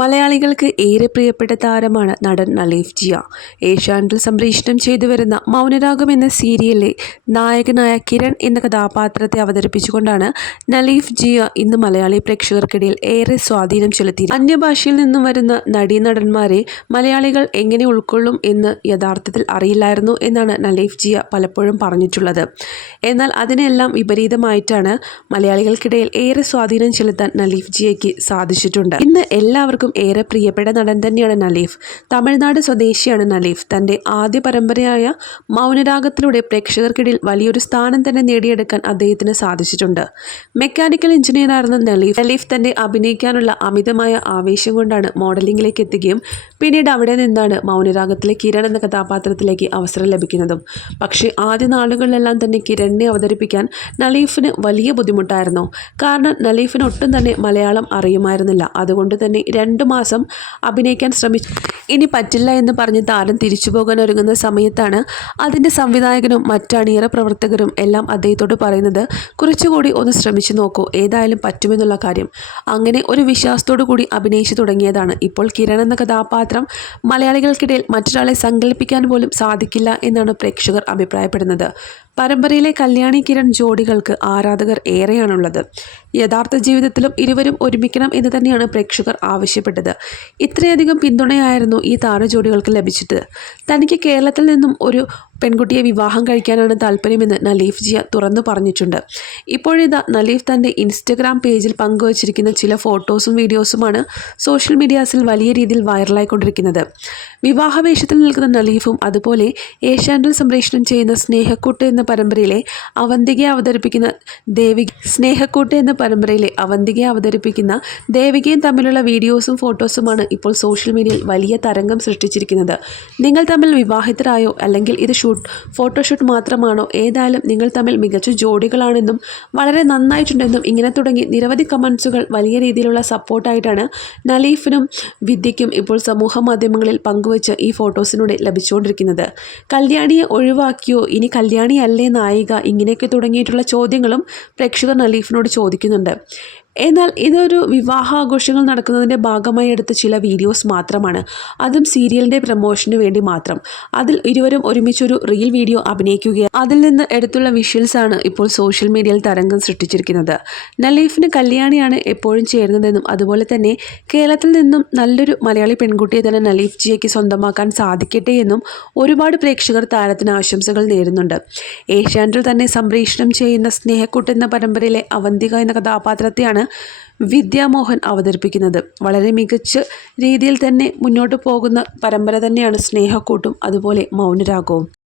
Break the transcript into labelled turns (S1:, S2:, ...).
S1: മലയാളികൾക്ക് ഏറെ പ്രിയപ്പെട്ട താരമാണ് നടൻ നലീഫ് ജിയ. ഏഷ്യാനെറ്റിൽ സംപ്രേഷണം ചെയ്തു വരുന്ന മൗനരാഗം എന്ന സീരിയലിലെ നായകനായ കിരൺ എന്ന കഥാപാത്രത്തെ അവതരിപ്പിച്ചുകൊണ്ടാണ് നലീഫ് ജിയ ഇന്ന് മലയാളി പ്രേക്ഷകർക്കിടയിൽ ഏറെ സ്വാധീനം ചെലുത്തി. അന്യഭാഷയിൽ നിന്നും വരുന്ന നടീനടന്മാരെ മലയാളികൾ എങ്ങനെ ഉൾക്കൊള്ളും എന്ന് യഥാർത്ഥത്തിൽ അറിയില്ലായിരുന്നു എന്നാണ് നലീഫ് ജിയ പലപ്പോഴും പറഞ്ഞിട്ടുള്ളത്. എന്നാൽ അതിനെല്ലാം വിപരീതമായിട്ടാണ് മലയാളികൾക്കിടയിൽ ഏറെ സ്വാധീനം ചെലുത്താൻ നലീഫ് ജിയയ്ക്ക് സാധിച്ചിട്ടുണ്ട്. ഇന്ന് എല്ലാവർക്കും ഏറെ പ്രിയപ്പെട്ട നടൻ തന്നെയാണ് നലീഫ്. തമിഴ്നാട് സ്വദേശിയാണ് നലീഫ്. തന്റെ ആദ്യ പരമ്പരയായ മൗനരാഗത്തിലൂടെ പ്രേക്ഷകർക്കിടയിൽ വലിയൊരു സ്ഥാനം തന്നെ നേടിയെടുക്കാൻ അദ്ദേഹത്തിന് സാധിച്ചിട്ടുണ്ട്. മെക്കാനിക്കൽ എഞ്ചിനീയറായിരുന്ന നലീഫ് നലീഫ് തന്റെ അഭിനയിക്കാനുള്ള അമിതമായ ആവേശം കൊണ്ടാണ് മോഡലിംഗിലേക്ക് എത്തുകയും പിന്നീട് അവിടെ നിന്നാണ് മൗനരാഗത്തിലെ കിരൺ എന്ന കഥാപാത്രത്തിലേക്ക് അവസരം ലഭിക്കുന്നതും. പക്ഷേ ആദ്യ നാളുകളിലെല്ലാം തന്നെ കിരണിനെ അവതരിപ്പിക്കാൻ നലീഫിന് വലിയ ബുദ്ധിമുട്ടായിരുന്നു. കാരണം നലീഫിന് ഒട്ടും തന്നെ മലയാളം അറിയുമായിരുന്നില്ല. അതുകൊണ്ട് തന്നെ രണ്ട് മാസം അഭിനയിക്കാൻ ശ്രമിച്ചു. ഇനി പറ്റില്ല എന്ന് പറഞ്ഞ് താരം തിരിച്ചു പോകാൻ ഒരുങ്ങുന്ന സമയത്താണ് അതിന്റെ സംവിധായകനും മറ്റണിയറ പ്രവർത്തകരും എല്ലാം അദ്ദേഹത്തോട് പറയുന്നത് കുറച്ചുകൂടി ഒന്ന് ശ്രമിച്ചു നോക്കൂ ഏതായാലും പറ്റുമെന്നുള്ള കാര്യം. അങ്ങനെ ഒരു വിശ്വാസത്തോടു കൂടി അഭിനയിച്ചു തുടങ്ങിയതാണ്. ഇപ്പോൾ കിരൺ എന്ന കഥാപാത്രം മലയാളികൾക്കിടയിൽ മറ്റൊരാളെ സങ്കല്പിക്കാൻ പോലും സാധിക്കില്ല എന്നാണ് പ്രേക്ഷകർ അഭിപ്രായപ്പെടുന്നത്. പരമ്പരയിലെ കല്യാണി കിരൺ ജോഡികൾക്ക് ആരാധകർ ഏറെയാണുള്ളത്. യഥാർത്ഥ ജീവിതത്തിലും ഇരുവരും ഒരുമിക്കണം എന്ന് തന്നെയാണ് പ്രേക്ഷകർ ആവശ്യപ്പെട്ടത്. ഇത്രയധികം പിന്തുണയായിരുന്നു ഈ താരജോഡികൾക്ക് ലഭിച്ചത്. തനിക്ക് കേരളത്തിൽ നിന്നും ഒരു പെൺകുട്ടിയെ വിവാഹം കഴിക്കാനാണ് താല്പര്യമെന്ന് നലീഫ് ജിയ തുറന്നു പറഞ്ഞിട്ടുണ്ട്. ഇപ്പോഴിതാ നലീഫ് തന്റെ ഇൻസ്റ്റഗ്രാം പേജിൽ പങ്കുവച്ചിരിക്കുന്ന ചില ഫോട്ടോസും വീഡിയോസുമാണ് സോഷ്യൽ മീഡിയാസിൽ വലിയ രീതിയിൽ വൈറലായിക്കൊണ്ടിരിക്കുന്നത്. വിവാഹവേഷത്തിൽ നിൽക്കുന്ന നലീഫും അതുപോലെ ഏഷ്യാനിൽ സംപ്രേഷണം ചെയ്യുന്ന സ്നേഹക്കൂട്ട് എന്ന പരമ്പരയിലെ അവന്തികയെ അവതരിപ്പിക്കുന്ന ദേവിക സ്നേഹക്കൂട്ട് എന്ന പരമ്പരയിലെ അവന്തികയെ അവതരിപ്പിക്കുന്ന ദേവികയും തമ്മിലുള്ള വീഡിയോസും ഫോട്ടോസുമാണ് ഇപ്പോൾ സോഷ്യൽ മീഡിയയിൽ വലിയ തരംഗം സൃഷ്ടിച്ചിരിക്കുന്നത്. നിങ്ങൾ തമ്മിൽ വിവാഹിതരായോ അല്ലെങ്കിൽ ഇത് ഷൂട്ട് ഫോട്ടോഷൂട്ട് മാത്രമാണോ? ഏതായാലും നിങ്ങൾ തമ്മിൽ മികച്ച ജോഡികളാണെന്നും വളരെ നന്നായിട്ടുണ്ടെന്നും ഇങ്ങനെ തുടങ്ങി നിരവധി കമൻസുകൾ വലിയ രീതിയിലുള്ള സപ്പോർട്ടായിട്ടാണ് നലീഫിനും വിദ്യയ്ക്കും ഇപ്പോൾ സമൂഹ മാധ്യമങ്ങളിൽ പങ്കുവച്ച് ഈ ഫോട്ടോസിലൂടെ ലഭിച്ചുകൊണ്ടിരിക്കുന്നത്. കല്യാണിയെ ഒഴിവാക്കിയോ? ഇനി കല്യാണിയല്ലേ നായിക? ഇങ്ങനെയൊക്കെ തുടങ്ങിയിട്ടുള്ള ചോദ്യങ്ങളും പ്രേക്ഷകർ നലീഫിനോട് ചോദിക്കുന്നുണ്ട്. എന്നാൽ ഇതൊരു വിവാഹാഘോഷങ്ങൾ നടക്കുന്നതിന്റെ ഭാഗമായി എടുത്ത ചില വീഡിയോസ് മാത്രമാണ്. അതും സീരിയലിന്റെ പ്രമോഷന് വേണ്ടി മാത്രം. അതിൽ ഇരുവരും ഒരുമിച്ചൊരു റീൽ വീഡിയോ അഭിനയിക്കുകയാണ് അതിൽ നിന്ന് എടുത്തുള്ള വിഷ്വൽസ് ആണ് ഇപ്പോൾ സോഷ്യൽ മീഡിയയിൽ തരംഗം സൃഷ്ടിച്ചിരിക്കുന്നത്. നലീഫിന് കല്യാണിയാണ് എപ്പോഴും ചേരുന്നതെന്നും അതുപോലെ തന്നെ കേരളത്തിൽ നിന്നും നല്ലൊരു മലയാളി പെൺകുട്ടിയെ തന്നെ നലീഫ് ജിയയ്ക്ക് സ്വന്തമാക്കാൻ സാധിക്കട്ടെ എന്നും ഒരുപാട് പ്രേക്ഷകർ താരത്തിന് ആശംസകൾ നേരുന്നുണ്ട്. ഏഷ്യാനെറ്റിൽ തന്നെ സംപ്രേഷണം ചെയ്യുന്ന സ്നേഹക്കൂട്ട് എന്ന പരമ്പരയിലെ അവന്തിക എന്ന കഥാപാത്രത്തെയാണ് വിദ്യാമോഹൻ അവതരിപ്പിക്കുന്നത്. വളരെ മികച്ച രീതിയിൽ തന്നെ മുന്നോട്ട് പോകുന്ന പരമ്പര തന്നെയാണ് സ്നേഹക്കൂട്ടും അതുപോലെ മൗനരാഗവും.